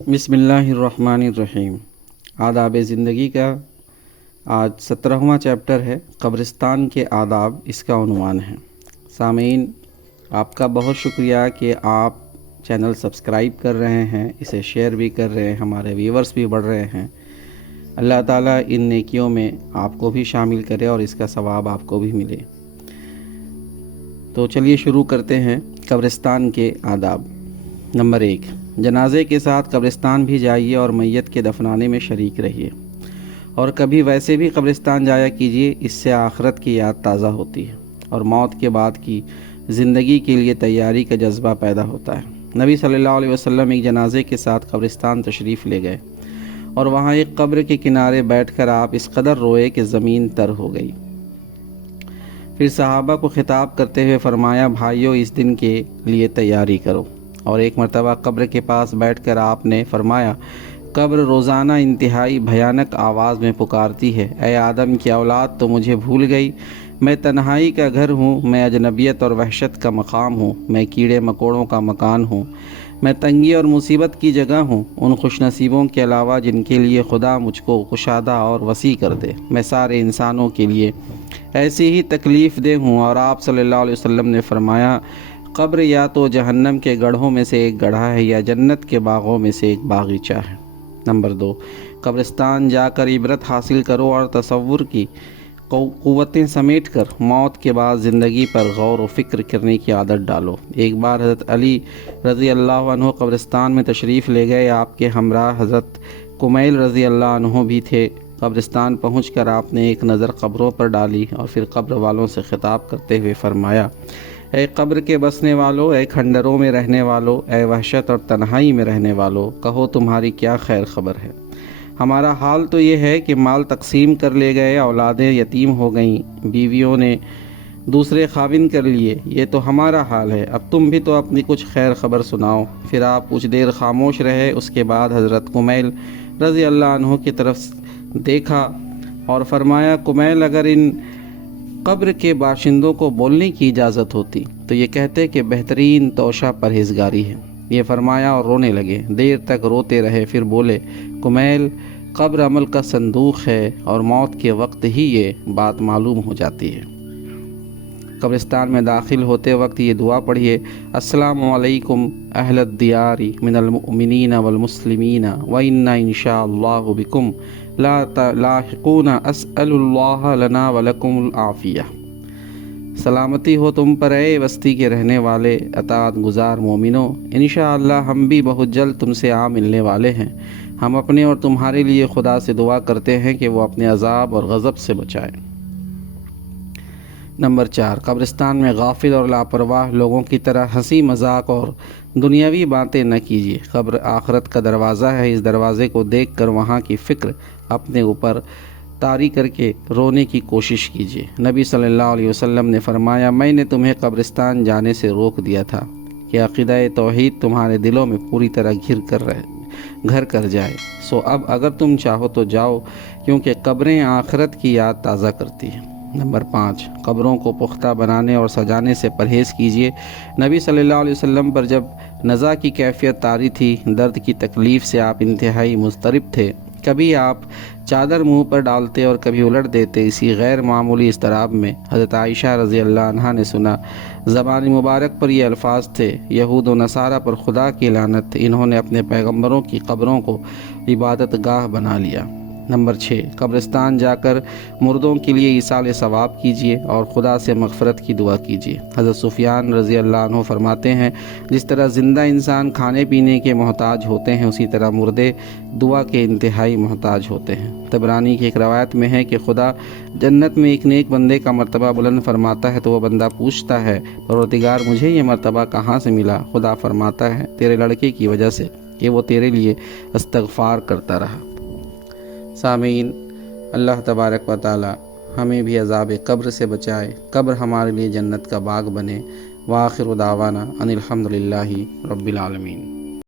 بسم اللہ الرحمن الرحیم۔ آداب زندگی کا آج 17واں چیپٹر ہے، قبرستان کے آداب، اس کا عنوان ہے۔ سامعین، آپ کا بہت شکریہ کہ آپ چینل سبسکرائب کر رہے ہیں، اسے شیئر بھی کر رہے ہیں، ہمارے ویورز بھی بڑھ رہے ہیں۔ اللہ تعالیٰ ان نیکیوں میں آپ کو بھی شامل کرے اور اس کا ثواب آپ کو بھی ملے۔ تو چلیے شروع کرتے ہیں۔ قبرستان کے آداب۔ نمبر 1، جنازے کے ساتھ قبرستان بھی جائیے اور میت کے دفنانے میں شریک رہیے، اور کبھی ویسے بھی قبرستان جایا کیجیے، اس سے آخرت کی یاد تازہ ہوتی ہے اور موت کے بعد کی زندگی کے لیے تیاری کا جذبہ پیدا ہوتا ہے۔ نبی صلی اللہ علیہ وسلم ایک جنازے کے ساتھ قبرستان تشریف لے گئے اور وہاں ایک قبر کے کنارے بیٹھ کر آپ اس قدر روئے کہ زمین تر ہو گئی۔ پھر صحابہ کو خطاب کرتے ہوئے فرمایا، بھائیو، اس دن کے لیے تیاری کرو۔ اور ایک مرتبہ قبر کے پاس بیٹھ کر آپ نے فرمایا، قبر روزانہ انتہائی بھیانک آواز میں پکارتی ہے، اے آدم کی اولاد، تو مجھے بھول گئی؟ میں تنہائی کا گھر ہوں، میں اجنبیت اور وحشت کا مقام ہوں، میں کیڑے مکوڑوں کا مکان ہوں، میں تنگی اور مصیبت کی جگہ ہوں، ان خوش نصیبوں کے علاوہ جن کے لیے خدا مجھ کو کشادہ اور وسیع کر دے۔ میں سارے انسانوں کے لیے ایسی ہی تکلیف دہ ہوں۔ اور آپ صلی اللہ علیہ وسلم نے فرمایا، قبر یا تو جہنم کے گڑھوں میں سے ایک گڑھا ہے یا جنت کے باغوں میں سے ایک باغیچہ ہے۔ نمبر 2، قبرستان جا کر عبرت حاصل کرو اور تصور کی قوتیں سمیٹ کر موت کے بعد زندگی پر غور و فکر کرنے کی عادت ڈالو۔ ایک بار حضرت علی رضی اللہ عنہ قبرستان میں تشریف لے گئے، آپ کے ہمراہ حضرت کمیل رضی اللہ عنہ بھی تھے۔ قبرستان پہنچ کر آپ نے ایک نظر قبروں پر ڈالی اور پھر قبر والوں سے خطاب کرتے ہوئے فرمایا، اے قبر کے بسنے والو، اے کھنڈروں میں رہنے والو، اے وحشت اور تنہائی میں رہنے والو، کہو تمہاری کیا خیر خبر ہے؟ ہمارا حال تو یہ ہے کہ مال تقسیم کر لے گئے، اولادیں یتیم ہو گئیں، بیویوں نے دوسرے خاوند کر لیے، یہ تو ہمارا حال ہے، اب تم بھی تو اپنی کچھ خیر خبر سناؤ۔ پھر آپ کچھ دیر خاموش رہے، اس کے بعد حضرت کمیل رضی اللہ عنہ کی طرف دیکھا اور فرمایا، کمیل، اگر ان قبر کے باشندوں کو بولنے کی اجازت ہوتی تو یہ کہتے کہ بہترین توشہ پرہیزگاری ہے۔ یہ فرمایا اور رونے لگے، دیر تک روتے رہے، پھر بولے، کمیل، قبر عمل کا صندوق ہے اور موت کے وقت ہی یہ بات معلوم ہو جاتی ہے۔ قبرستان میں داخل ہوتے وقت یہ دعا پڑھیے، السلام علیکم اہل الدیار من المؤمنین والمسلمین وإنا انشاء اللہ بکم لاحقون، اسأل اللہ لنا ولکم العافیہ۔ سلامتی ہو تم پر اے بستی کے رہنے والے اطاعت گزار مومنوں، انشاءاللہ ہم بھی بہت جلد تم سے آ ملنے والے ہیں۔ ہم اپنے اور تمہارے لیے خدا سے دعا کرتے ہیں کہ وہ اپنے عذاب اور غضب سے بچائے۔ نمبر 4، قبرستان میں غافل اور لاپرواہ لوگوں کی طرح ہنسی مذاق اور دنیاوی باتیں نہ کیجیے۔ قبر آخرت کا دروازہ ہے، اس دروازے کو دیکھ کر وہاں کی فکر اپنے اوپر طاری کر کے رونے کی کوشش کیجیے۔ نبی صلی اللہ علیہ وسلم نے فرمایا، میں نے تمہیں قبرستان جانے سے روک دیا تھا کہ عقیدہ توحید تمہارے دلوں میں پوری طرح گھر کر جائے، سو اب اگر تم چاہو تو جاؤ، کیونکہ قبریں آخرت کی یاد تازہ کرتی ہیں۔ نمبر 5، قبروں کو پختہ بنانے اور سجانے سے پرہیز کیجیے۔ نبی صلی اللہ علیہ وسلم پر جب نزا کی کیفیت طاری تھی، درد کی تکلیف سے آپ انتہائی مضطرب تھے، کبھی آپ چادر منہ پر ڈالتے اور کبھی الٹ دیتے۔ اسی غیر معمولی اضطراب میں حضرت عائشہ رضی اللہ عنہا نے سنا، زبان مبارک پر یہ الفاظ تھے، یہود و نصارہ پر خدا کی لعنت، انہوں نے اپنے پیغمبروں کی قبروں کو عبادت گاہ بنا لیا۔ نمبر 6، قبرستان جا کر مردوں کے لیے ایصال ثواب کیجیے اور خدا سے مغفرت کی دعا کیجیے۔ حضرت سفیان رضی اللہ عنہ فرماتے ہیں، جس طرح زندہ انسان کھانے پینے کے محتاج ہوتے ہیں، اسی طرح مردے دعا کے انتہائی محتاج ہوتے ہیں۔ طبرانی کی ایک روایت میں ہے کہ خدا جنت میں ایک نیک بندے کا مرتبہ بلند فرماتا ہے تو وہ بندہ پوچھتا ہے، پروردگار مجھے یہ مرتبہ کہاں سے ملا؟ خدا فرماتا ہے، تیرے لڑکے کی وجہ سے کہ وہ تیرے لیے استغفار کرتا رہا۔ سامعین، اللہ تبارک و تعالی ہمیں بھی عذاب قبر سے بچائے، قبر ہمارے لیے جنت کا باغ بنے۔ وآخر دعوانا ان الحمد للہ رب العالمین۔